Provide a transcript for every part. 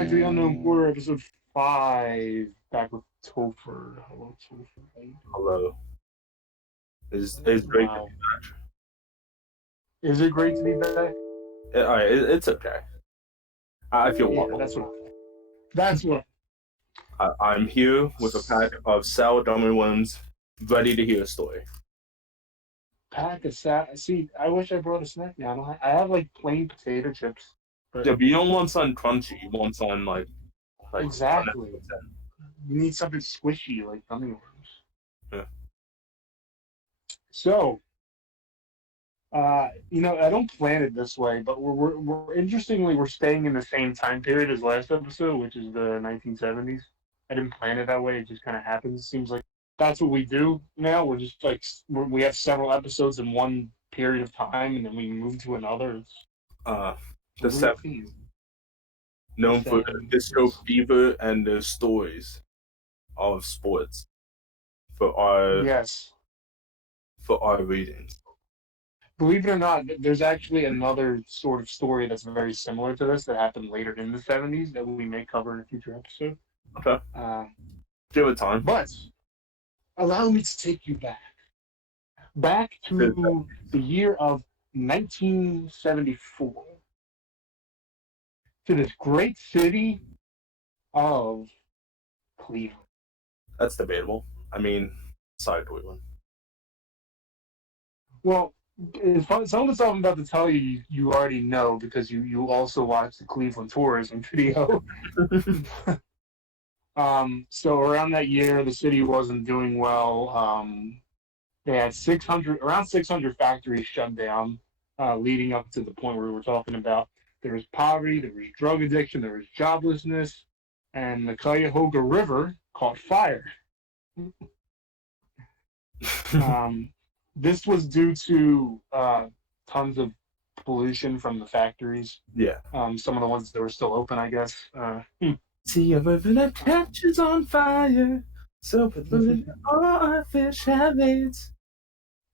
back to the Unknown Quarter, episode 5. Back with Topher. Hello, Topher. Hello. It's great to Wow. Is it great to be back? be it's okay. I feel Yeah, well. that's what. I'm here with a pack of sour dummy worms, ready to hear a story. Pack of See, I wish I brought a snack now. I have like plain potato chips. But Yeah, but you don't want something crunchy. You want something like exactly. You need something squishy like gummy worms. yeah. So, I don't plan it this way, but we're interestingly we're staying in the same time period as last episode, which is the 1970s. I didn't plan it that way; it just kind of happens. It seems like that's what we do now. We're just like we have several episodes in one period of time, and then we move to another. It's a The weird 70s, theme. known for the 70s, disco fever and the stories of sports for our yes. for our readings. Believe it or not, there's actually another sort of story that's very similar to this that happened later in the 70s that we may cover in a future episode. Okay. Uh, Give it time. but allow me to take you back to the year of 1974, to this great city of Cleveland. That's debatable. I mean, sorry, Cleveland. Well, some of the stuff I'm about to tell you, you already know because you also watched the Cleveland tourism video. So around that year, the city wasn't doing well. They had around 600 factories shut down, leading up to the point where we were talking about. There was poverty, there was drug addiction, there was joblessness, and the Cuyahoga River caught fire. This was due to tons of pollution from the factories. Yeah. Some of the ones that were still open, I guess. See a river that catches on fire, so polluted all our fish have AIDS.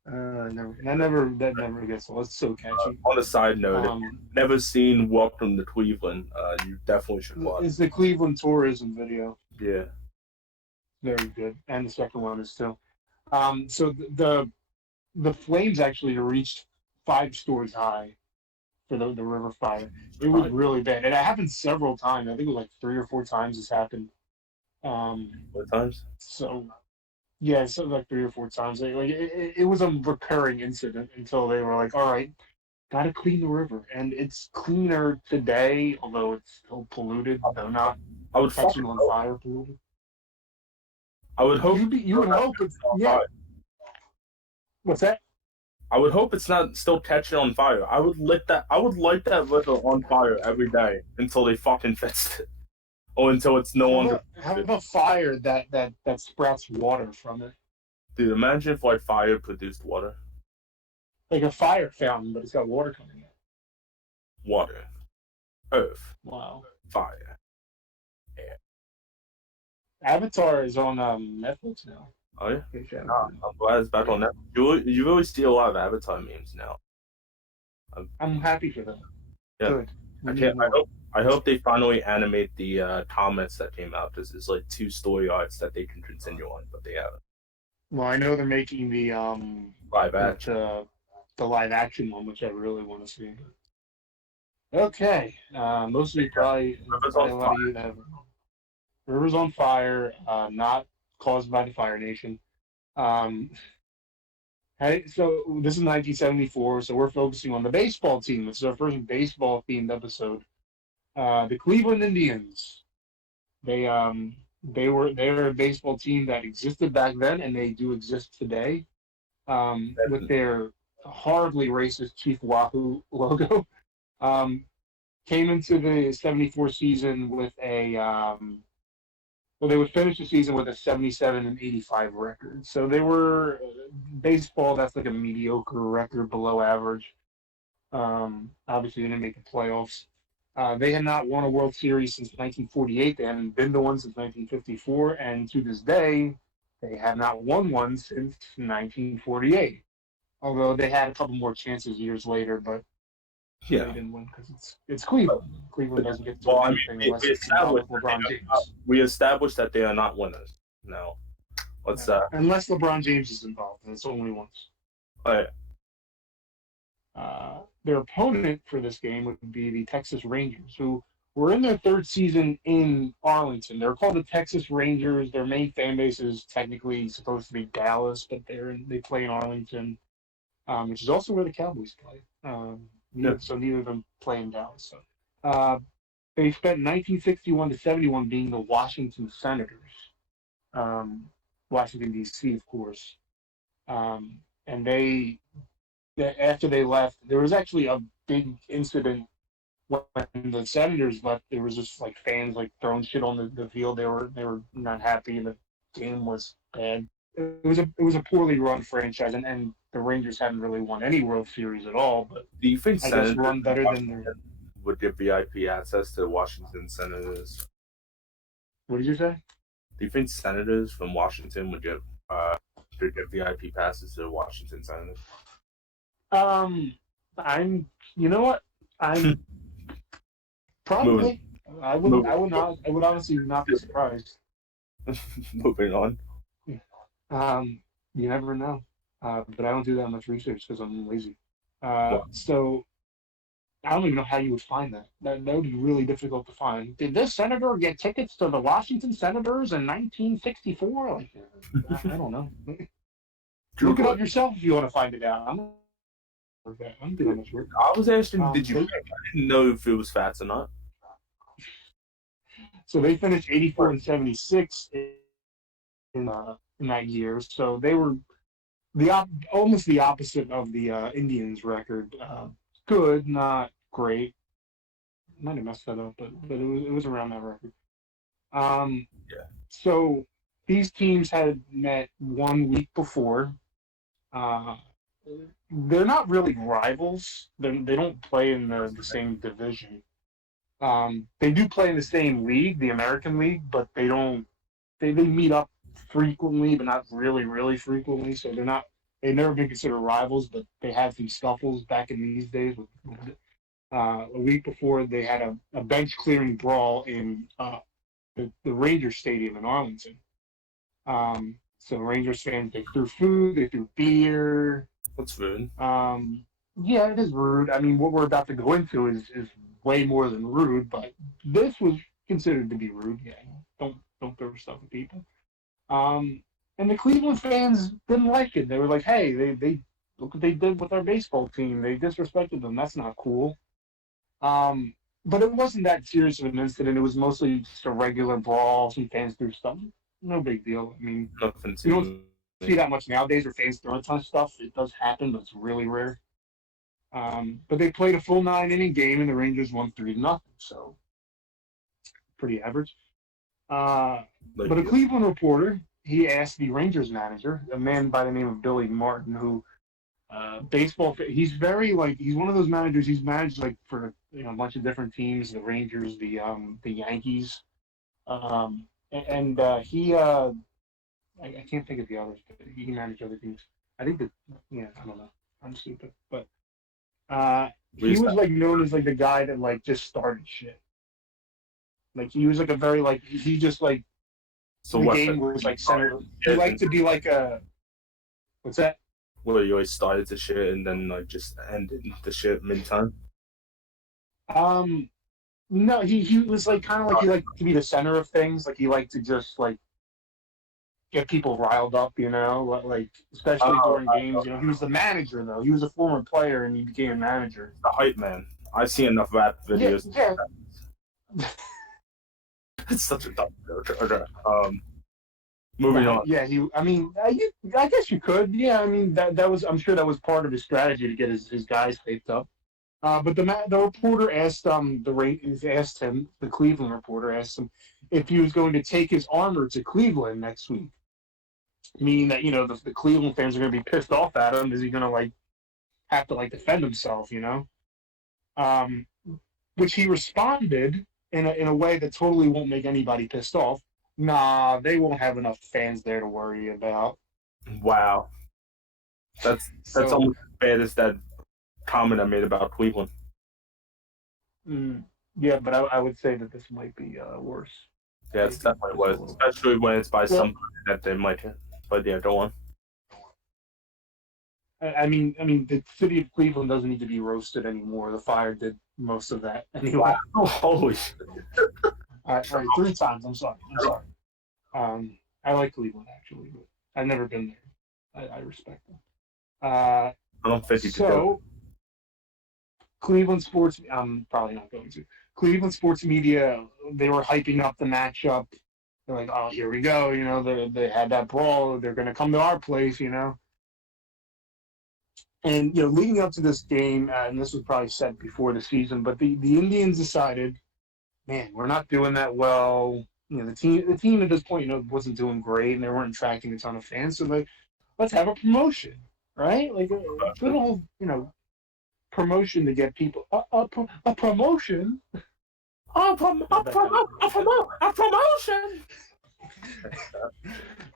That never gets old. It's so catchy. On a side note, if you've never seen Welcome to Cleveland, you definitely should watch. It's the Cleveland tourism video. Yeah. Very good. And the second one is too. So the flames actually reached 5 stories high for the river fire. It was really bad. And it happened several times. I think it was like 3 or 4 times this happened. What times? So yeah, so like 3 or 4 times. It was a recurring incident until they were like, all right, gotta clean the river. And it's cleaner today, although it's still polluted, though not catching on fire polluted. I would hope you would hope it's What's that? I would hope it's not still catching on fire. I would light that river on fire every day until they fucking fixed it. Or until it's no longer. Have a fire that sprouts water from it. Dude, imagine if like fire produced water. Like a fire fountain, but it's got water coming out. Water. Earth. Wow. Fire. Air. Avatar is on Netflix now. Oh yeah? I'm glad it's back on Netflix. You really see a lot of Avatar memes now. I'm happy for them. Yeah. Good. I hope they finally animate the comics that came out. Because there's like 2 story arcs that they can continue on, but they haven't. Well, I know they're making the live action. The live action one, which I really want to see. Okay, mostly probably a lot of you that have River's on fire, not caused by the Fire Nation. So this is 1974, so we're focusing on the baseball team. This is our first baseball-themed episode. The Cleveland Indians. They're a baseball team that existed back then, and they do exist today. With their horribly racist Chief Wahoo logo. Came into the 74 season with they would finish the season with a 77-85 record. So they were baseball. That's like a mediocre record, below average. Obviously, they didn't make the playoffs. They had not won a World Series since 1948. They hadn't been to one since 1954, and to this day, they have not won one since 1948. Although they had a couple more chances years later, but They Yeah. didn't win because it's Cleveland. Cleveland doesn't get to Well, win I mean, anything unless we it's involved established with LeBron James. we established that they are not winners. No. Let's Unless LeBron James is involved, and it's only once. uh, Their opponent for this game would be the Texas Rangers, who were in their third season in Arlington. They're called the Texas Rangers. Their main fan base is technically supposed to be Dallas, but they play in Arlington, which is also where the Cowboys play. So neither of them play in Dallas. So they spent 1961 to 71 being the Washington Senators, Washington D.C. of course, and after they left, there was actually a big incident when the Senators left. There was just like fans like throwing shit on the field. They were not happy, and the game was bad. It was a poorly run franchise, and the Rangers haven't really won any World Series at all. But do you think I guess run better than their. would get VIP access to Washington Senators? What did you say? Do you think senators from Washington would get VIP passes to the Washington Senators? You know what? I'm probably. I would honestly not be surprised. Moving on. You never know. But I don't do that much research because I'm lazy. So I don't even know how you would find that. That would be really difficult to find. Did this senator get tickets to the Washington Senators in 1964? Like, I don't know. Look it up yourself if you want to find it out. I'm doing this work. I was asking, did you? I didn't know if it was fats or not. So they finished 84 and 76 in that year. So they were almost the opposite of the Indians' record. Good, not great. Might have messed that up, but it was around that record. So these teams had met 1 week before. They're not really rivals. They don't play in the same division. They do play in the same league, the American League, but they don't. They meet up frequently, but not really, really frequently. So they've never been considered rivals, but they had some scuffles back in these days. A week before, they had a bench clearing brawl in the Rangers Stadium in Arlington. So Rangers fans, they threw food, they threw beer. That's rude. Yeah, it is rude. I mean, what we're about to go into is way more than rude, but this was considered to be rude. Yeah, don't throw stuff at people. And the Cleveland fans didn't like it. They were like, "Hey, they look what they did with our baseball team. They disrespected them. That's not cool." But it wasn't that serious of an incident. It was mostly just a regular brawl. Some fans threw stuff. No big deal. I mean, you don't see that much nowadays where fans throw a ton of stuff. It does happen, but it's really rare. But they played a full 9-inning game, and the Rangers won 3-0. So pretty average. But a Cleveland reporter, he asked the Rangers manager, a man by the name of Billy Martin, who baseball. He's one of those managers. He's managed like for a bunch of different teams, the Rangers, the Yankees, and he. I can't think of the others, but he can manage other teams. I think that. Yeah, I don't know. I'm stupid, but he was like known as like the guy that like just started shit. Like he was like a very like he just like so the game was like centered. He liked to be like a what's that? Well, you always started the shit and then like just ended the shit mid-time. No, he was like kind of like he liked to be the center of things. Like he liked to just like get people riled up, like especially during games. He was the manager though. He was a former player and he became a manager. The hype man. I've seen enough rap videos. Yeah. It's such a dumb joke. Moving on. Yeah, I guess you could. Yeah, I mean that was. I'm sure that was part of his strategy to get his guys hyped up. But the reporter asked the Cleveland reporter asked him if he was going to take his armor to Cleveland next week, meaning that the Cleveland fans are going to be pissed off at him. Is he going to like have to like defend himself? Which he responded in a way that totally won't make anybody pissed off. Nah, they won't have enough fans there to worry about. Wow, that's almost as bad as that comment I made about Cleveland. Mm, yeah, but I would say that this might be worse. Yeah, it's Maybe definitely just a was, little bit. especially when it's by Well, somebody that they might hit. But yeah, go on. I mean, the city of Cleveland doesn't need to be roasted anymore. The fire did most of that Wow, anyway. holy shit. All right, three times. I'm sorry. I'm sorry. I like Cleveland actually, but I've never been there. I respect them. I'm 50 to do it. So Cleveland sports. I'm probably not going to. Cleveland sports media. They were hyping up the matchup. They're like, "Oh, here we go." You know, they had that brawl. They're going to come to our place. You know, and leading up to this game, and this was probably set before the season, but the Indians decided, man, we're not doing that well. The team at this point, wasn't doing great, and they weren't attracting a ton of fans. So like, let's have a promotion, right? Like a good old, promotion to get people a promotion. A promotion.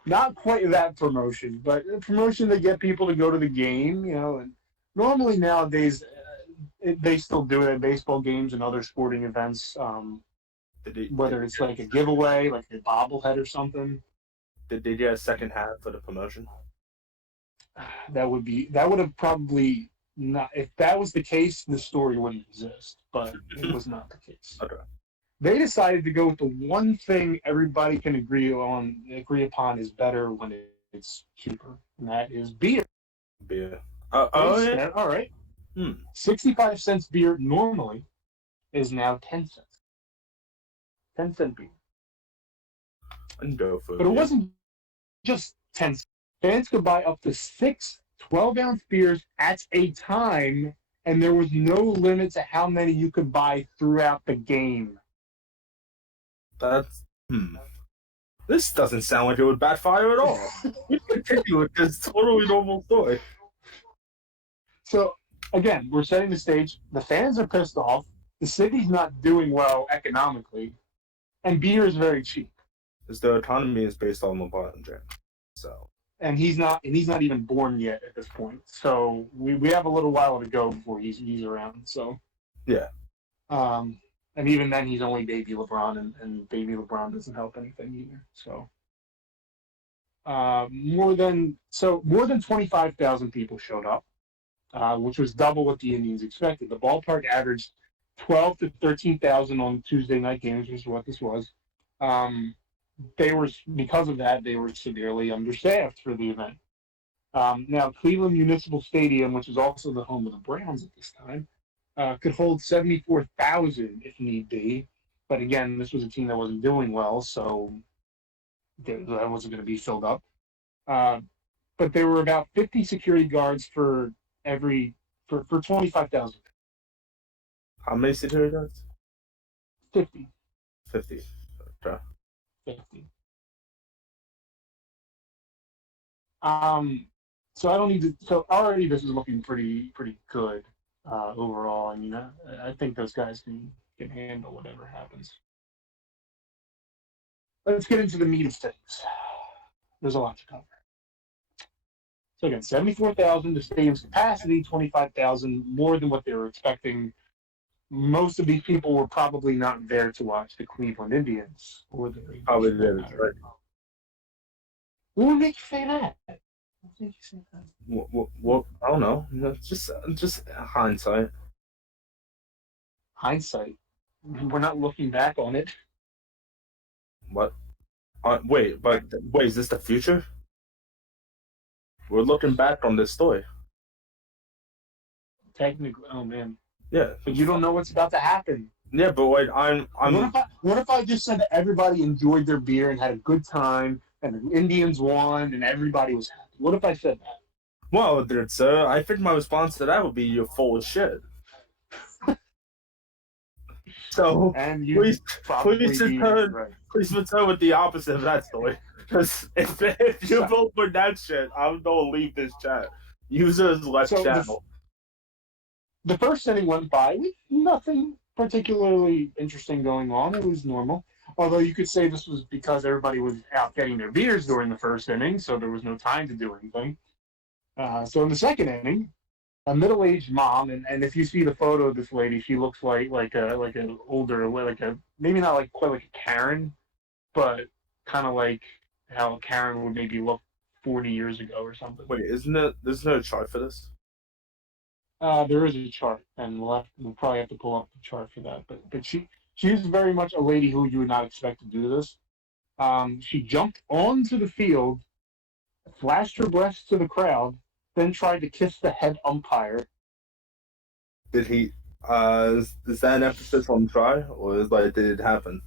Not quite that promotion, but a promotion to get people to go to the game. And normally nowadays they still do it at baseball games and other sporting events. Whether it's like a giveaway, like a bobblehead or something. Did they get a second half for the promotion? That would have probably not. If that was the case, the story wouldn't exist. But it was not the case. Okay. They decided to go with the one thing everybody can agree upon is better when it's cheaper, and that is beer. Beer. Yeah. All right. 65 cents beer normally is now 10 cents. 10-cent beer. But it wasn't just 10 cents. Fans could buy up to 6 12-ounce beers at a time, and there was no limit to how many you could buy throughout the game. That's This doesn't sound like it would backfire at all. We continue with this totally normal story. So again, we're setting the stage. The fans are pissed off. The city's not doing well economically, and beer is very cheap. Because the economy is based on LeBron James. So. And he's not even born yet at this point. So we have a little while to go before he's around. So yeah. And even then, he's only baby LeBron, and baby LeBron doesn't help anything either. So, more than 25,000 people showed up, which was double what the Indians expected. The ballpark averaged 12 to 13,000 on Tuesday night games, which is what this was. Because of that, they were severely understaffed for the event. Now, Cleveland Municipal Stadium, which is also the home of the Browns at this time, could hold 74,000 if need be. But again, this was a team that wasn't doing well, so that wasn't going to be filled up. But there were about 50 security guards for 25,000. How many security guards? 50. 50. Okay. 50. So I don't need to. So already this is looking pretty good. Overall, I mean, I think those guys can handle whatever happens. Let's get into the meat of things. There's a lot to cover. So again, 74,000, the stadium's capacity, 25,000, more than what they were expecting. Most of these people were probably not there to watch the Cleveland Indians or the Rangers. Probably did, right? What would make you say that? What? I don't know. Just hindsight. Hindsight. We're not looking back on it. What? Wait, is this the future? We're looking back on this story. Technically, oh man. Yeah. But you don't know what's about to happen. Yeah, but wait, I'm. What if I just said that everybody enjoyed their beer and had a good time, and the Indians won, and everybody was happy? What if I said that? Well, sir, I think my response to that would be you're full of shit. So and please return with the opposite of that story. Because if you vote for that shit, I'm gonna leave this chat. Users left channel. The first inning went by with nothing particularly interesting going on. It was normal. Although you could say this was because everybody was out getting their beers during the first inning, so there was no time to do anything. So in the second inning, a middle-aged mom, and if you see the photo of this lady, she looks like an older, like a maybe not like quite like a Karen, but kind of like how Karen would maybe look 40 years ago or something. Wait, there's no chart for this? There is a chart, and we'll probably have to pull up the chart for that. But she's very much a lady who you would not expect to do this. She jumped onto the field, flashed her breasts to the crowd, then tried to kiss the head umpire. Did he? Is that an emphasis on try, or is like did it happen?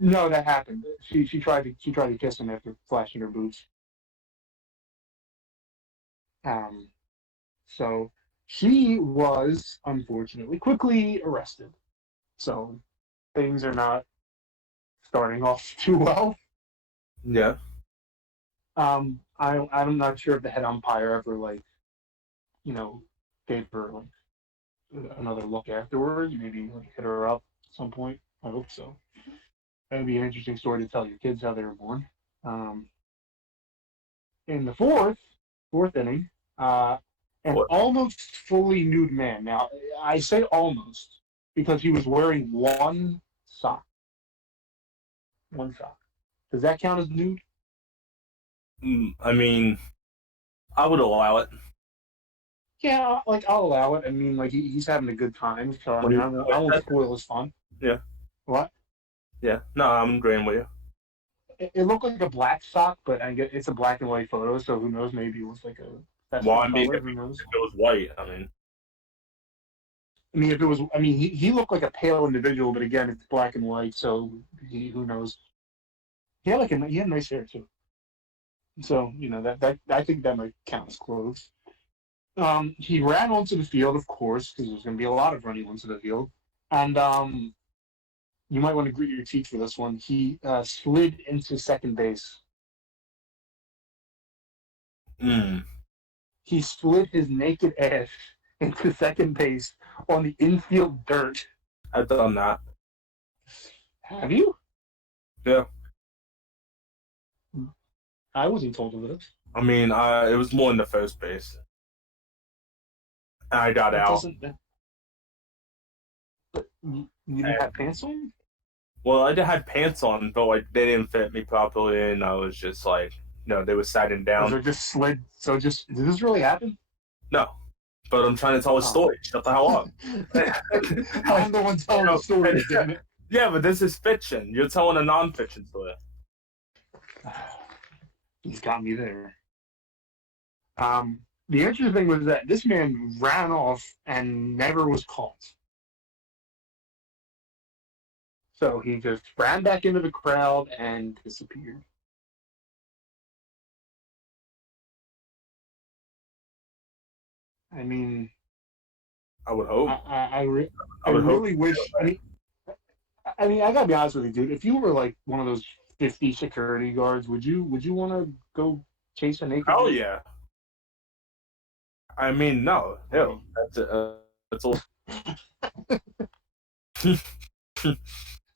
No, that happened. She tried to kiss him after flashing her boobs. Um, so she was unfortunately quickly arrested. So things are not starting off too well. Yeah. I'm not sure if the head umpire ever you know gave her another look afterwards. Maybe hit her up at some point. I hope so. That'd be an interesting story to tell your kids how they were born. Um, in the fourth inning, an What? almost fully nude man. Now I say almost because he was wearing one sock. One sock. Does that count as nude? I mean, I would allow it. Yeah, I'll allow it. I mean, he's having a good time, so I mean, I won't spoil his fun. Yeah. What? Yeah. No, I'm agreeing with you. It looked like a black sock, but I guess it's a black and white photo, so who knows? Maybe it was like a Well, festive I mean, color. if Who knows? it was white, I mean, If it was, I mean, he looked like a pale individual, but again, it's black and white, so who knows? He had nice hair too, so that I think that might count as clothes. He ran onto the field, of course, because there's going to be a lot of running onto the field, and you might want to grit your teeth for this one. He slid into second base. mm, He slid his naked ass into second base on the infield dirt. I've done that. Have you? Yeah. I wasn't told of this. I mean, it was more in the first base. And I got That out. doesn't. But you didn't have pants on? Well, I had pants on, but like they didn't fit me properly, and I was just like, they were sagging Or down. it just slid? So did this really happen? No, but I'm trying to tell a story. Shut the hell up. I'm the one telling the story, damn it. Yeah, but this is fiction. You're telling a non-fiction story. He's got me there. The interesting thing was that this man ran off and never was caught. So he just ran back into the crowd and disappeared. I mean, I would hope. I would hope. really wish. I mean, I gotta be honest with you, dude. If you were like one of those 50 security guards, would you want to go chase a naked? Hell yeah. I mean, no. Hell, that's all.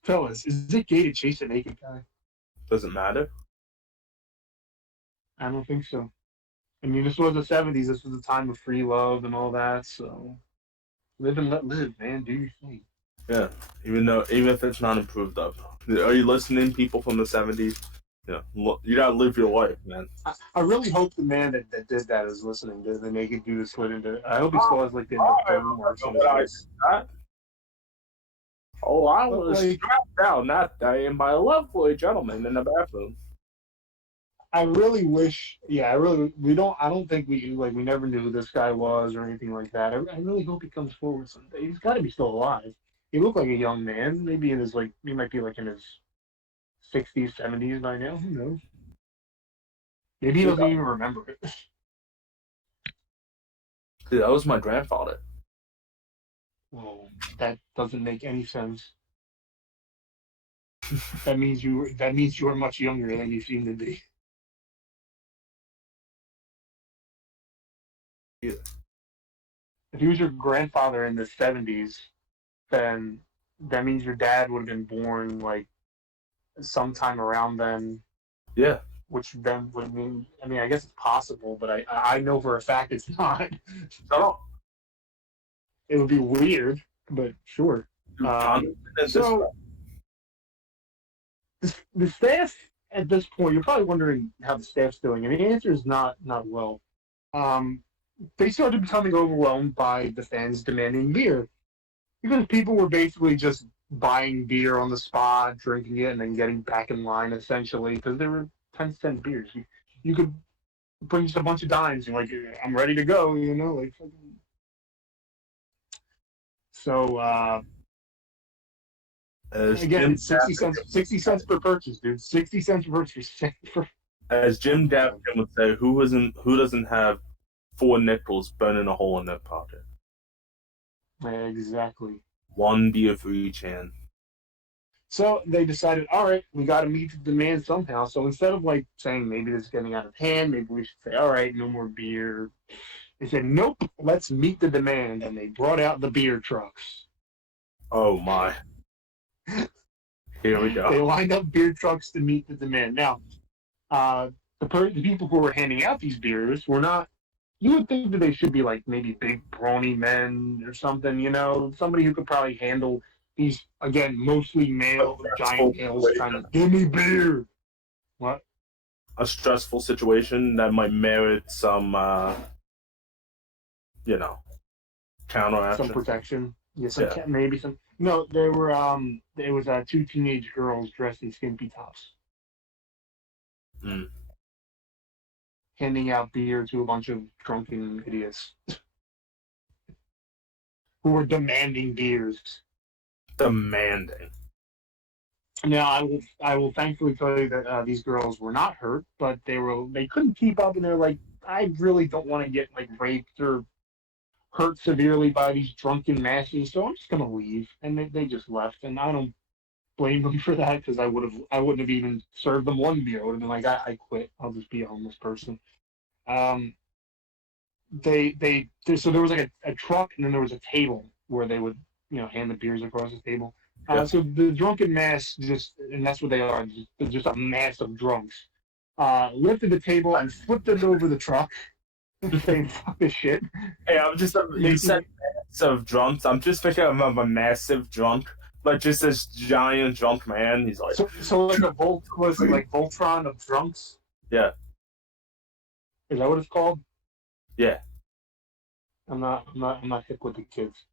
Fellas, is it gay to chase a naked guy? Doesn't matter. I don't think so. I mean, this was the 70s. This was the time of free love and all that. So live and let live, man. Do your thing. Yeah, even if it's not improved up. Are you listening, people from the 70s? Yeah, you gotta live your life, man. I really hope the man that did that is listening. Did they make it do the split into? I hope he still has like the burn marks on his face. Oh, I was strapped down that day by a lovely gentleman in the bathroom. I really wish. Yeah, I don't think we never knew who this guy was or anything like that. I really hope he comes forward someday. He's got to be still alive. He looked like a young man. Maybe in his he might be like in his 60s, 70s by now. Who knows? Maybe he doesn't even remember it. Dude, that was my grandfather. Well, that doesn't make any sense. That means you are much younger than you seem to be. Yeah. If he was your grandfather in the 70s, then that means your dad would have been born like sometime around then. Yeah. which then would mean, I mean, I guess it's possible, but I know for a fact it's not. So, It would be weird, but sure. So the staff at this point, you're probably wondering how the staff's doing, and the answer is not well. Um, they started becoming overwhelmed by the fans demanding beer because people were basically just buying beer on the spot, drinking it, and then getting back in line essentially because they were 10-cent beers. You could bring just a bunch of dimes and like I'm ready to go, you know, like so. Again, it's 60 cents. 60 cents per purchase, dude. 60 cents per purchase. As Jim Gaffigan would say, who doesn't have 4 nickels burning a hole in their pocket? Exactly. One beer for each hand. So they decided, all right, we got to meet the demand somehow. So instead of like saying maybe this is getting out of hand, maybe we should say, all right, no more beer. They said, nope, let's meet the demand, and they brought out the beer trucks. Oh my. Here we go. They lined up beer trucks to meet the demand. Now, the people who were handing out these beers were not. You would think that they should be like maybe big brawny men or something, you know, somebody who could probably handle these again mostly male giant males trying to give me beer. What? A stressful situation that might merit some, counteraction. Some protection. Yeah, maybe some. No, there were it was 2 teenage girls dressed in skimpy tops. Handing out beer to a bunch of drunken idiots who were demanding beers. Demanding. Now, I will thankfully tell you that these girls were not hurt, but they couldn't keep up, and they're like, I really don't want to get like raped or hurt severely by these drunken masses, so I'm just gonna leave. And they just left, and I don't blame them for that because I wouldn't have even served them one beer. I would have been like, I quit. I'll just be a homeless person. So there was like a truck, and then there was a table where they would hand the beers across the table. So the drunken mass and that's what they are, just a mass of drunks. Lifted the table and flipped it over the truck, saying "fuck this shit." Hey, you said mass of drunks. I'm just thinking of a massive drunk, like just this giant drunk man. He's like so like a Voltron of drunks. Yeah. Is that what it's called? Yeah. I'm not hip with the kids.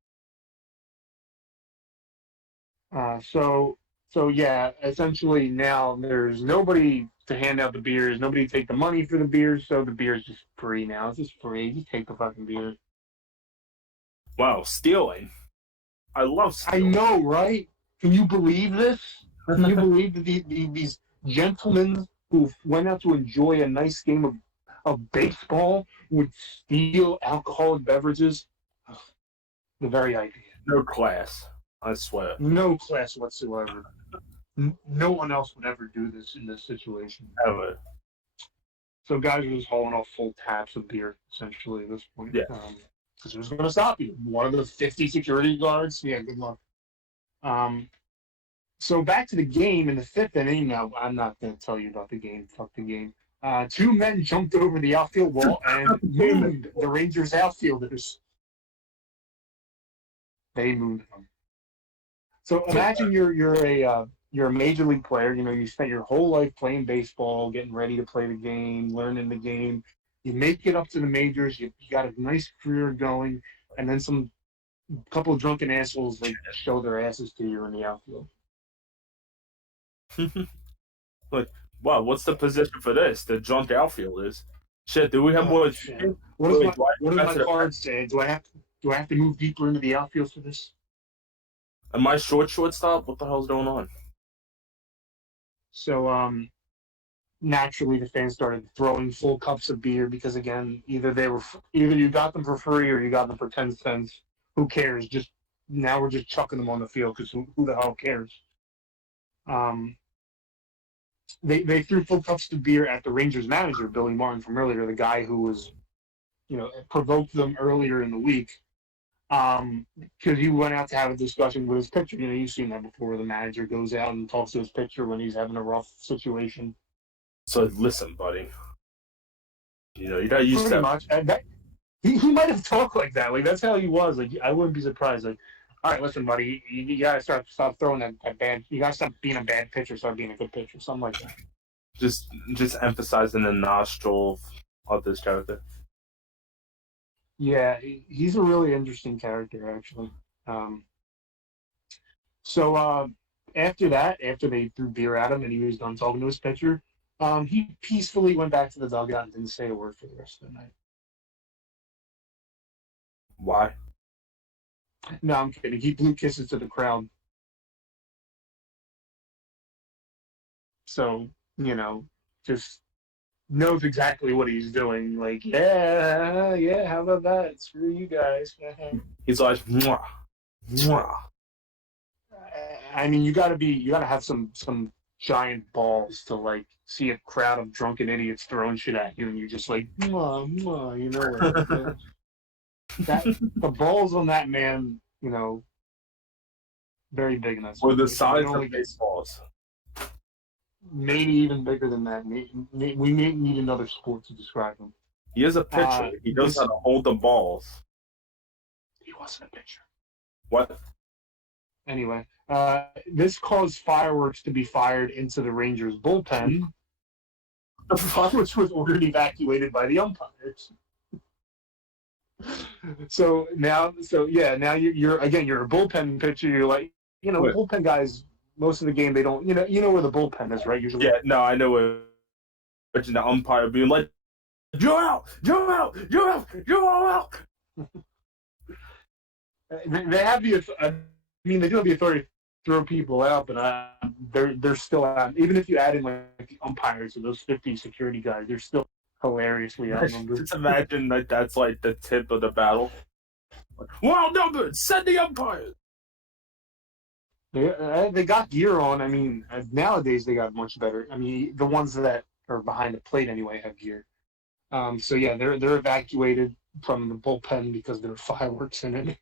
So yeah, essentially now there's nobody to hand out the beers, nobody to take the money for the beers, so the beer's just free now. It's just free. Just take the fucking beer. Wow, stealing. I love stealing. I know, right? Can you believe this? Can you believe that these gentlemen who went out to enjoy a nice game of baseball would steal alcoholic beverages? Ugh, the very idea. No class. I swear. No class whatsoever. No one else would ever do this in this situation. Ever. So guys are just hauling off full taps of beer, essentially, at this point. Yeah. Because who's going to stop you? One of the 50 security guards? Yeah, good luck. So back to the game in the 5th inning. Now, I'm not going to tell you about the game. Fuck the game. 2 men jumped over the outfield wall and mooned the Rangers outfielders. They mooned them. So imagine you're a major league player. You spent your whole life playing baseball, getting ready to play the game, learning the game. You make it up to the majors. You got a nice career going, and then some couple of drunken assholes like show their asses to you in the outfield. Like, wow, what's the position for this? The drunk outfielders. Shit, do we have more? What does my card say? Do I have to move deeper into the outfield for this? Am I shortstop? What the hell's going on? So naturally the fans started throwing full cups of beer because again, either you got them for free or you got them for 10 cents. Who cares? Now we're just chucking them on the field because who the hell cares? They threw full cups of beer at the Rangers manager, Billy Martin from earlier, the guy who was, provoked them earlier in the week. Because he went out to have a discussion with his pitcher. You've seen that before. The manager goes out and talks to his pitcher when he's having a rough situation. So listen, buddy. You gotta use Pretty that. much. And he might have talked like that. Like that's how he was. Like I wouldn't be surprised. Like, all right, listen, buddy, you gotta stop throwing that bad. You gotta stop being a bad pitcher, start being a good pitcher, something like that. Just emphasizing the nostril of this character. Yeah, he's a really interesting character, actually. So after that, after they threw beer at him and he was done talking to his pitcher, he peacefully went back to the dugout and didn't say a word for the rest of the night. Why? No, I'm kidding. He blew kisses to the crowd. So, just knows exactly what he's doing. Like, yeah, how about that? Screw you guys. He's like, mwah, mwah. I mean, you gotta have some giant balls to like see a crowd of drunken idiots throwing shit at you, and you're just like, mwah, mwah, the balls on that man, very big in that. Or the size of baseballs. Maybe even bigger than that. We may need another sport to describe him. He is a pitcher. He knows how to hold the balls. He wasn't a pitcher. What? Anyway, this caused fireworks to be fired into the Rangers' bullpen, which was ordered evacuated by the umpires. So now you're a bullpen pitcher. You're like, bullpen guys. Most of the game, they don't. You know where the bullpen is, right? Usually. Yeah, no, I know where. But the umpire being like, "You're out! You're out! You're out! You're out!" They have the. I mean, they do have the authority to throw people out, but they're still out. Even if you add in like the umpires or those 50 security guys, they're still hilariously outnumbered. Just imagine that's like the tip of the battle. We're outnumbered. Send the umpires. They got gear on. I mean, nowadays they got much better. I mean, the ones that are behind the plate anyway have gear. So yeah, they're evacuated from the bullpen because there are fireworks in it.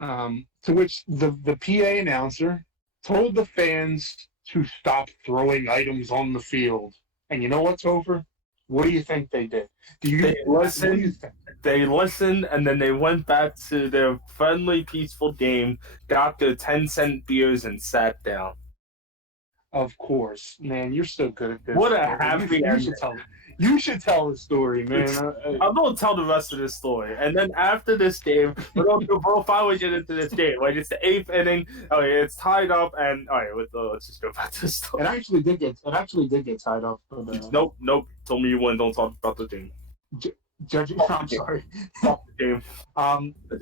To which the PA announcer told the fans to stop throwing items on the field. And you know what, Topher? What do you think they did? They listened, and then they went back to their friendly, peaceful game, got their 10-cent beers, and sat down. Of course. Man, you're so good at this. What a happy ending. You should tell the story, man. I'm going to tell the rest of this story. And then after this game, we'll finally get into this game. Like, it's the 8th inning. Okay, it's tied up, and all right, let's just go back to the story. It actually did get tied up. But, Nope. Told me you wouldn't. Don't talk about the game. I'm sorry. Fuck the game.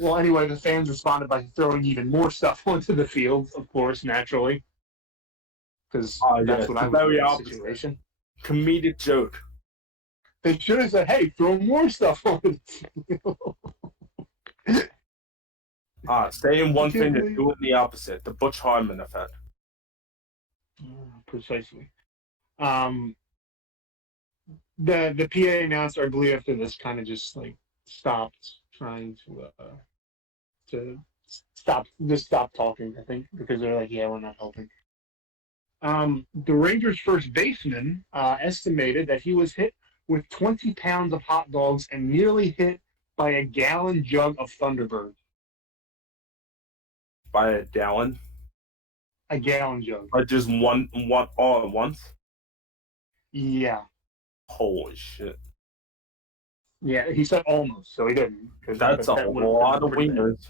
Well, anyway, the fans responded by throwing even more stuff onto the field, of course, naturally. Because that's what I would do in this situation. Comedic joke. They should have said, hey, throw more stuff onto the field. Saying one thing and doing the opposite. The Butch Hartman effect. Precisely. The PA announcer, I believe, after this, kind of just like stopped trying to stop talking. I think because they're like, yeah, we're not helping. The Rangers' first baseman estimated that he was hit with 20 pounds of hot dogs and nearly hit by a gallon jug of Thunderbird. By a gallon? A gallon jug. Or just one all at once? Yeah. Holy shit. Yeah, he said almost, so he didn't. That's a lot of wieners.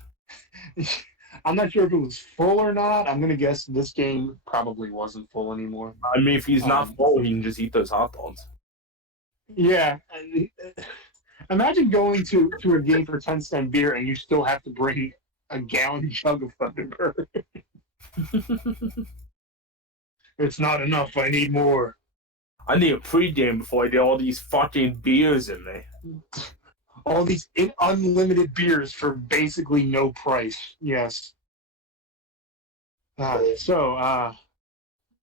I'm not sure if it was full or not. I'm going to guess this game probably wasn't full anymore. I mean, if he's not full, he can just eat those hot dogs. Yeah. Imagine going to a game for 10-cent beer and you still have to bring a gallon jug of Thunderbird. It's not enough. I need more. I need a pregame before I get all these fucking beers in me. All these unlimited beers for basically no price. Yes. So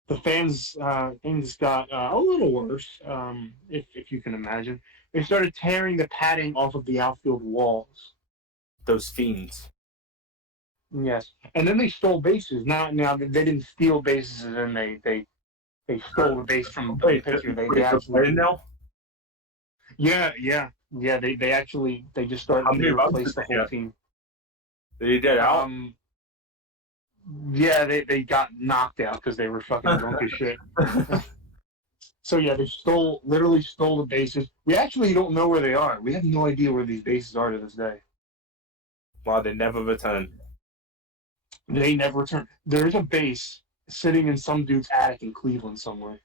the fans things got a little worse, if you can imagine. They started tearing the padding off of the outfield walls. Those fiends. Yes, and then they stole bases. Now they didn't steal bases, and they They stole the base from the Wait, pitcher. They they're actually, playing now? yeah. They just started. How They many runs did replaced the they whole get? team. Did they get out? Yeah, they got knocked out because they were fucking drunk as shit. So yeah, they literally stole the bases. We actually don't know where they are. We have no idea where these bases are to this day. Wow, they never returned. They never return. There's a base sitting in some dude's attic in Cleveland somewhere.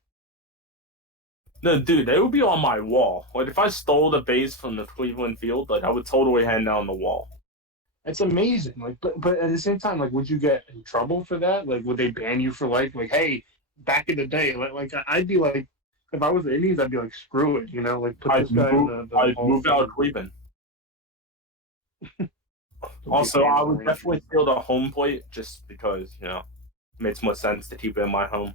No, dude, they would be on my wall. Like, if I stole the base from the Cleveland field, like, I would totally hang that on the wall. It's amazing. Like, but at the same time, like, would you get in trouble for that? Like, would they ban you for life? Like, hey, back in the day, like I'd be like, if I was the Indians, I'd be like, screw it, like put this guy in the I'd Hall move of out of Fame. Cleveland. He'll be Also, fans I of the would Rangers. definitely steal the home plate just because, it makes more sense to keep it in my home.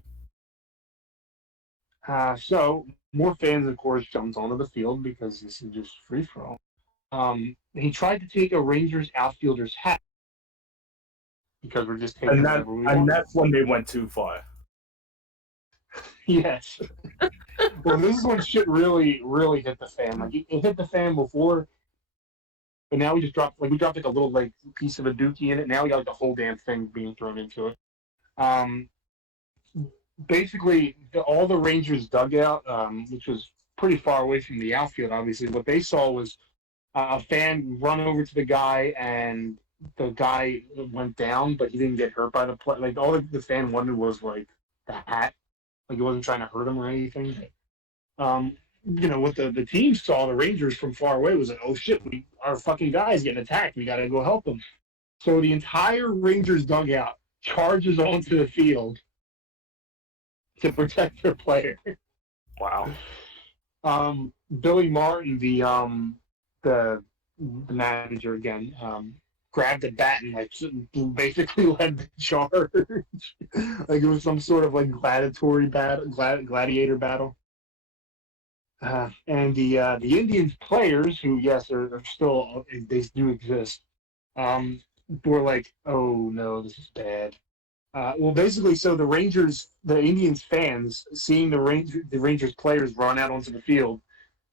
So more fans, of course, jumped onto the field because this is just free for all. He tried to take a Rangers outfielder's hat because we're just taking whatever we want. That's when they went too far. Yes. Well, this is when shit really, really hit the fan. Like it hit the fan before, but now we just dropped like a little like piece of a dookie in it. Now we got like the whole damn thing being thrown into it. Basically, all the Rangers dugout, which was pretty far away from the outfield, obviously, what they saw was a fan run over to the guy, and the guy went down, but he didn't get hurt by the play. Like all the fan wanted was like the hat, like he wasn't trying to hurt him or anything. What the team saw, the Rangers from far away, was like, oh shit, our fucking guy's getting attacked. We got to go help him. So the entire Rangers dugout charges onto the field to protect their player. Wow. Billy Martin, the manager again, grabbed the bat and like basically led the charge. Like it was some sort of like gladiator battle. And the Indians players, who yes are still, they do exist, were like, oh no, this is bad. Well, basically, so the Indians fans, seeing the Rangers players run out onto the field,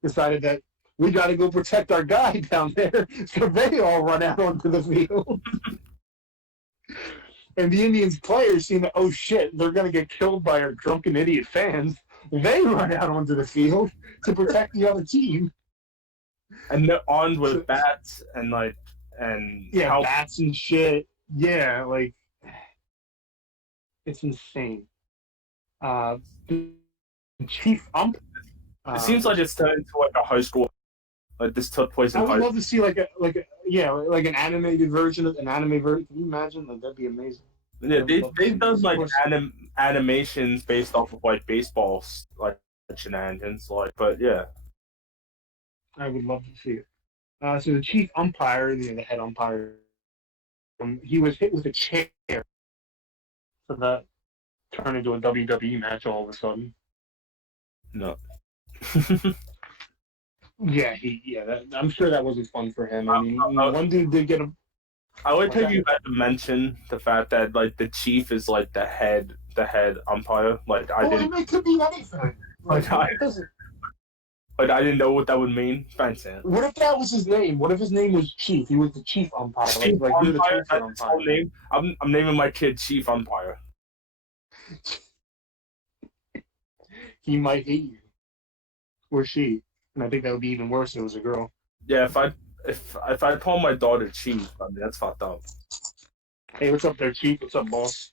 decided that we got to go protect our guy down there. So they all run out onto the field. And the Indians players, seeing that, oh shit, they're going to get killed by our drunken idiot fans, they run out onto the field to protect the other team. And they're armed with bats and bats and shit. Yeah, like it's insane. Chief ump. It seems like it's turned into like a high school. Like this took place in I would love to see like an animated version of an anime version. Can you imagine? Like that'd be amazing. Yeah, they've done like animations based off of like baseball like shenanigans, but yeah. I would love to see it. So the chief umpire, the head umpire, he was hit with a chair, so that turned into a WWE match all of a sudden. No. Yeah, I'm sure that wasn't fun for him. I mean, one dude did get him. I would take you back to mention the fact that like the chief is like the head umpire. Like I didn't. It could be anything. I didn't know what that would mean. Thanks, Ant. What if that was his name? What if his name was Chief? He was the chief umpire. Chief umpire. That's his whole name. I'm naming my kid Chief Umpire. He might hate you, or she, and I think that would be even worse if it was a girl. Yeah, if I call my daughter Chief, I mean that's fucked up. Hey, what's up there, Chief? What's up, boss?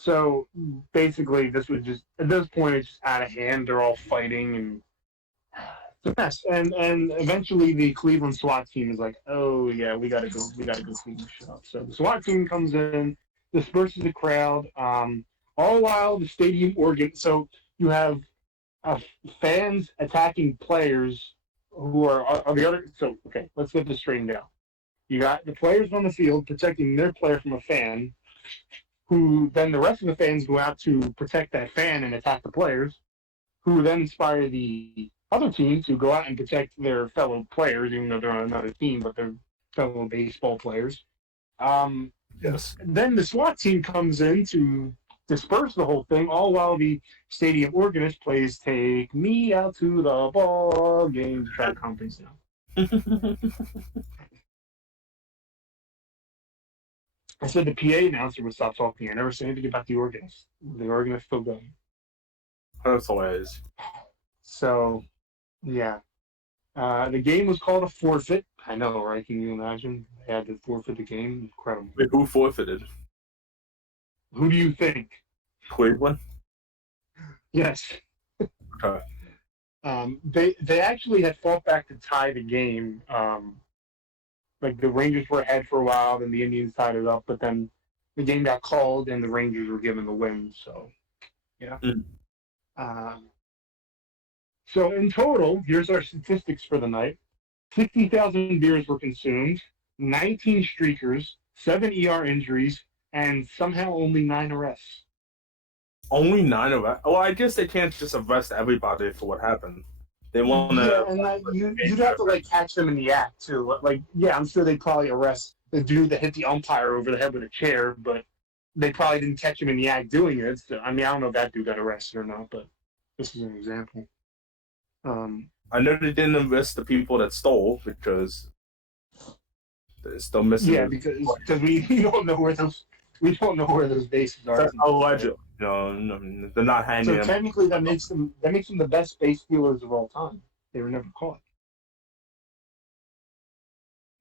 So basically, this was just at this point it's just out of hand. They're all fighting and it's a mess. And eventually, the Cleveland SWAT team is like, "Oh yeah, we gotta go clean this shit up." So the SWAT team comes in, disperses the crowd. All while the stadium organ. So you have fans attacking players who are on the other. So okay, let's get this straightened out. You got the players on the field protecting their player from a fan, who then the rest of the fans go out to protect that fan and attack the players, who then inspire the other team to go out and protect their fellow players, even though they're on another team, but they're fellow baseball players. Yes. Then the SWAT team comes in to disperse the whole thing, all while the stadium organist plays "Take Me Out to the Ball Game" to try to calm things down. I said the PA announcer would stop talking. I never said anything about the organist. The organist still going. That's hilarious. So, yeah. The game was called a forfeit. I know, right? Can you imagine? They had to forfeit the game. Incredible. Wait, who forfeited? Who do you think? Cleveland? Yes. Okay. They actually had fought back to tie the game. Like the Rangers were ahead for a while, then the Indians tied it up, but then the game got called and the Rangers were given the win. So, yeah. So in total, here's our statistics for the night: 60,000 beers were consumed, 19 streakers, 7 ER injuries, and somehow only 9 arrests. Only 9 arrests? Well, I guess they can't just arrest everybody for what happened. They want to. Yeah, and you'd have to like catch them in the act too. Like, yeah, I'm sure they'd probably arrest the dude that hit the umpire over the head with a chair, but they probably didn't catch him in the act doing it. So, I mean, I don't know if that dude got arrested or not, but this is an example. I know they didn't arrest the people that stole because they're still missing. Yeah, because we don't know where those bases are. That's alleged. No, they're not hanging. So technically, that makes them the best base stealers of all time. They were never caught.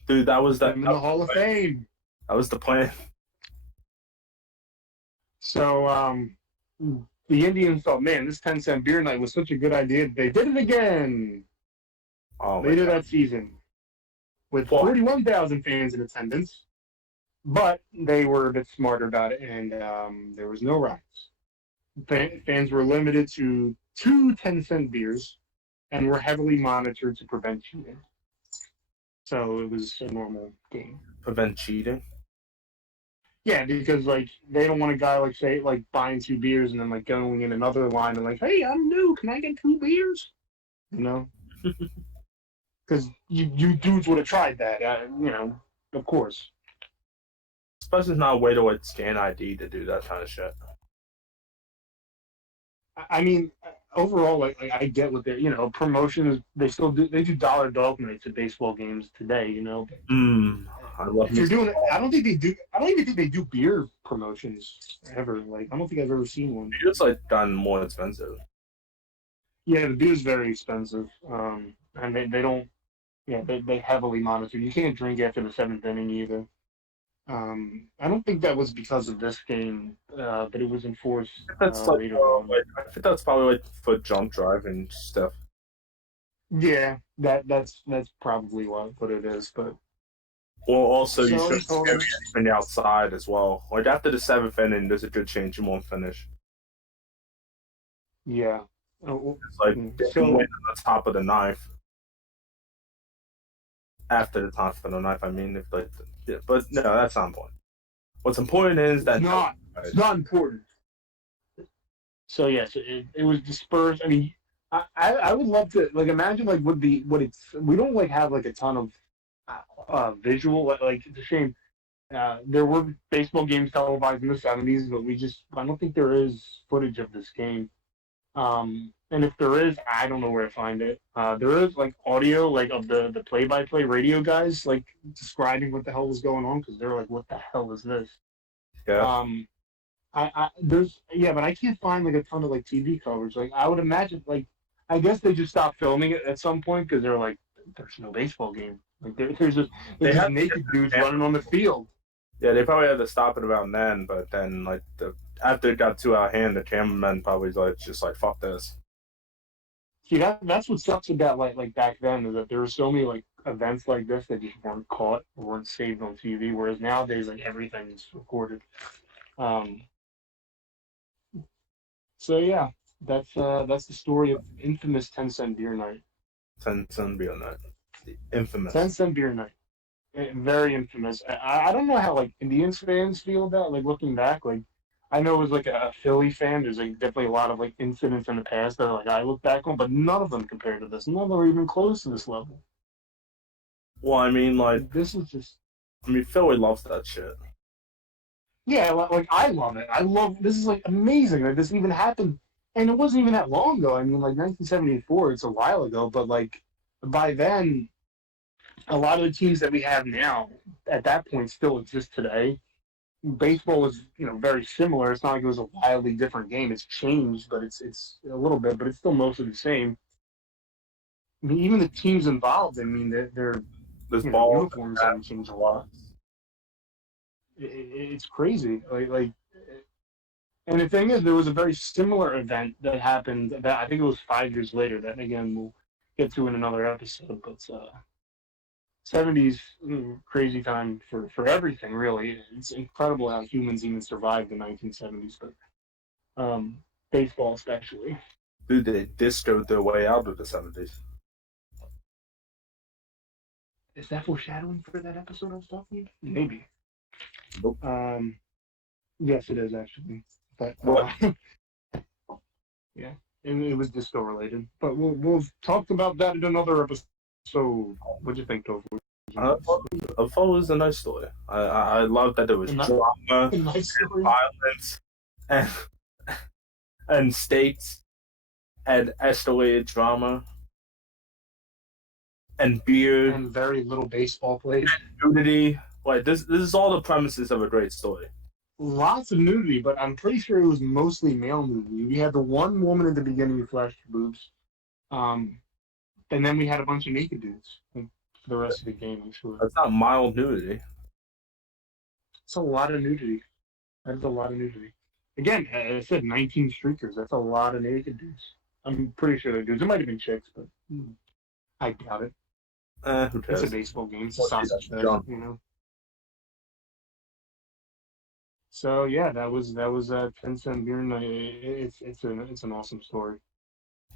Dude, that was in the Hall of Fame. That was the plan. So the Indians thought, man, this 10-cent beer night was such a good idea. They did it again later that season with 41,000 fans in attendance. But they were a bit smarter about it, and there was no riots. Fans were limited to 2 10-cent beers and were heavily monitored to prevent cheating. So it was a normal game. Prevent cheating? Yeah, because like they don't want a guy like say like buying 2 beers and then like going in another line and like, hey, I'm new, can I get 2 beers? You know, because you dudes would have tried that. Of course. Especially not a way to like scan ID to do that kind of shit. I mean, overall, like I get what they're promotions. They do dollar dog nights at baseball games today. I love. If you're doing it, I don't even think they do beer promotions ever. Like I don't think I've ever seen one. Beer's like gotten more expensive. Yeah, the beer's very expensive. And they don't. Yeah, they heavily monitor. You can't drink after the 7th inning either. I don't think that was because of this game, but it was enforced later on. I think that's probably like for drunk driving stuff. Yeah, that's probably what it is. But well, also you shouldn't carry anything outside as well. Like after the 7th inning, there's a good chance you won't finish. Yeah, it's like they can win on the top of the 9th. After the top of the 9th, I mean, if like. Yeah, but no, that's not important. What's important is that it's not important. So yes, it was dispersed. I mean, I would love to like imagine like we don't like have like a ton of visual like it's a shame. There were baseball games televised in the 70s, but I don't think there is footage of this game. And if there is, I don't know where to find it. There is like audio, like of the play-by-play radio guys, like describing what the hell was going on because they're like, "What the hell is this?" Yeah. But I can't find like a ton of like TV coverage. Like I would imagine, like I guess they just stopped filming it at some point because they're like, "There's no baseball game. Like there's just naked dudes running on the field." Yeah, they probably had to stop it around then, but then like after it got too out of hand, the cameramen probably just like fuck this. See, that's what sucks about like back then is that there were so many like events like this that just weren't caught or weren't saved on TV. Whereas nowadays, like everything's recorded. So yeah, that's the story of infamous 10-cent beer night. 10-cent beer night, the infamous 10-cent beer night, very infamous. I don't know how like Indians fans feel about like looking back. Like I know as like a Philly fan, there's like definitely a lot of like incidents in the past that like I look back on, but none of them compared to this. None of them are even close to this level. Well, I mean, like this is just. I mean, Philly loves that shit. Yeah, like I love it. I love this is like amazing that this even happened, and it wasn't even that long ago. I mean, like 1974, it's a while ago, but like by then, a lot of the teams that we have now at that point still exist today. Baseball is very similar. It's not like it was a wildly different game. It's changed, but it's a little bit, but it's still mostly the same. I mean, even the teams involved. I mean, their This ball. uniforms haven't changed a lot. It's crazy. And the thing is, there was a very similar event that happened. That I think it was 5 years later. That again we'll get to in another episode. But '70s crazy time for everything. Really, it's incredible how humans even survived the 1970s. But baseball especially. Dude, they discoed their way out of the 70s. Is that foreshadowing for that episode I was talking about? Maybe. Nope. Yes, it is actually. But yeah, it was disco related. But we'll talk about that in another episode. What'd you think, Topher? I thought it was a nice story. I love that there was drama, nice story. violence, and stakes, and escalated drama, and beer, and very little baseball played. Nudity. Like this is all the premises of a great story. Lots of nudity, but I'm pretty sure it was mostly male nudity. We had the one woman at the beginning who flashed her boobs, and then we had a bunch of naked dudes for the rest of the game. I'm sure that's not mild nudity. It's a lot of nudity. That's a lot of nudity. Again, I said 19 streakers. That's a lot of naked dudes. I'm pretty sure they're dudes. It might have been chicks, but I doubt it. Who cares? It's a baseball game. It's a sausage fest, So yeah, that was 10-cent beer night. It's an awesome story.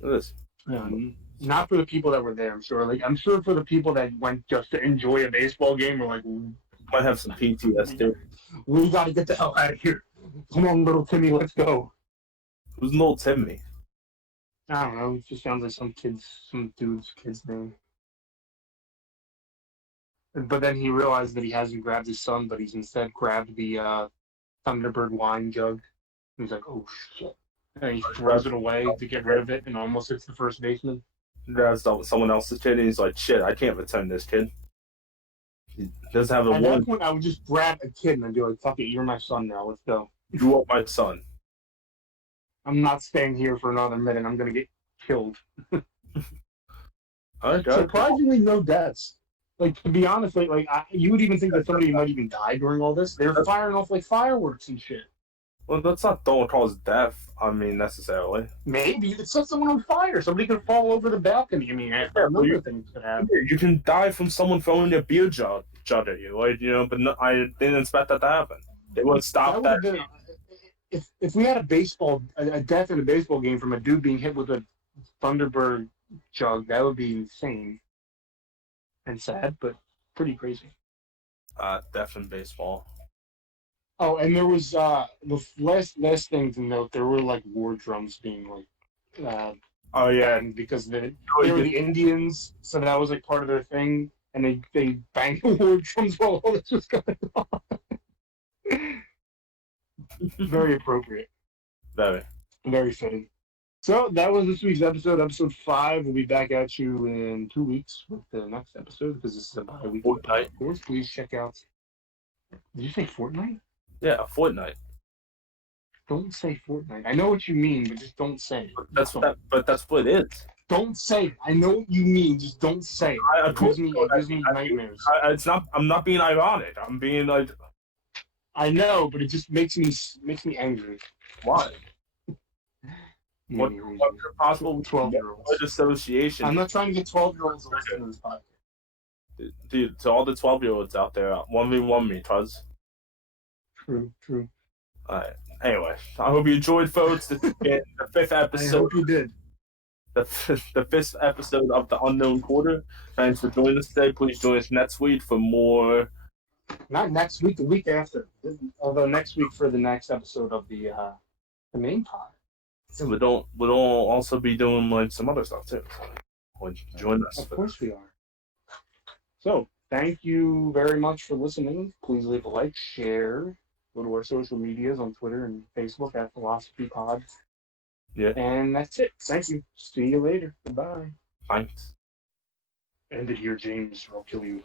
It is. Not for the people that were there, I'm sure. I'm sure for the people that went just to enjoy a baseball game, were like, might have some PTSD. We got to get the hell out of here. Come on, little Timmy, let's go. Who's little Timmy? I don't know. It just sounds like some dude's kid's name. But then he realized that he hasn't grabbed his son, but he's instead grabbed the Thunderbird wine jug. He's like, oh shit. And he throws it away to get rid of it and almost hits the first baseman. Grabs someone else's kid and he's like, shit, I can't return this kid. He doesn't have a At that point, I would just grab a kid and I'd be like, fuck it, you're my son now, let's go. You are my son. I'm not staying here for another minute, I'm going to get killed. Surprisingly, no deaths. To be honest, you would even think that somebody might even die during all this. They're firing off fireworks and shit. Well, that's not don't cause death. I mean, necessarily. Maybe it set someone on fire. Somebody could fall over the balcony. I mean, another thing could happen. You can die from someone throwing a beer jug at you, but no, I didn't expect that to happen. They would stop that. If we had a death in a baseball game from a dude being hit with a Thunderbird jug, that would be insane. And sad, but pretty crazy. Death in baseball. Oh, and there was the last thing to note. There were war drums being oh yeah, because they were the Indians, so that was part of their thing, and they banged the war drums while all this was going on. Very appropriate. Very fitting. So that was this week's episode 5. We'll be back at you in 2 weeks with the next episode because this is a bi-weekly podcast. Of course, please check out. Did you say Fortnite? Yeah, Fortnite. Don't say Fortnite. I know what you mean, but just don't say it. But that's what it is. Don't say it. I know what you mean. Just don't say it. It gives me nightmares. I'm not being ironic. I'm being I know, but it just makes me angry. Why? What possible 12-year-olds association? I'm not trying to get 12-year-olds to listen to this podcast. Dude, to all the 12-year-olds out there, 1v1 me, Tuz. True. Alright. Anyway, I hope you enjoyed, folks. This is the 5th episode. I hope you did. The 5th episode of the Unknown Quarter. Thanks for joining us today. Please join us next week for more. Not next week, the week after. Although next week for the next episode of the main pod. Yeah, we'll also be doing some other stuff too. So join us. Of course we are. So thank you very much for listening. Please leave a like, share, Go to our social medias on Twitter and Facebook at Philosophy Pod. Yeah. And that's it. Thank you. See you later. Goodbye. Thanks. End it here, James, or I'll kill you.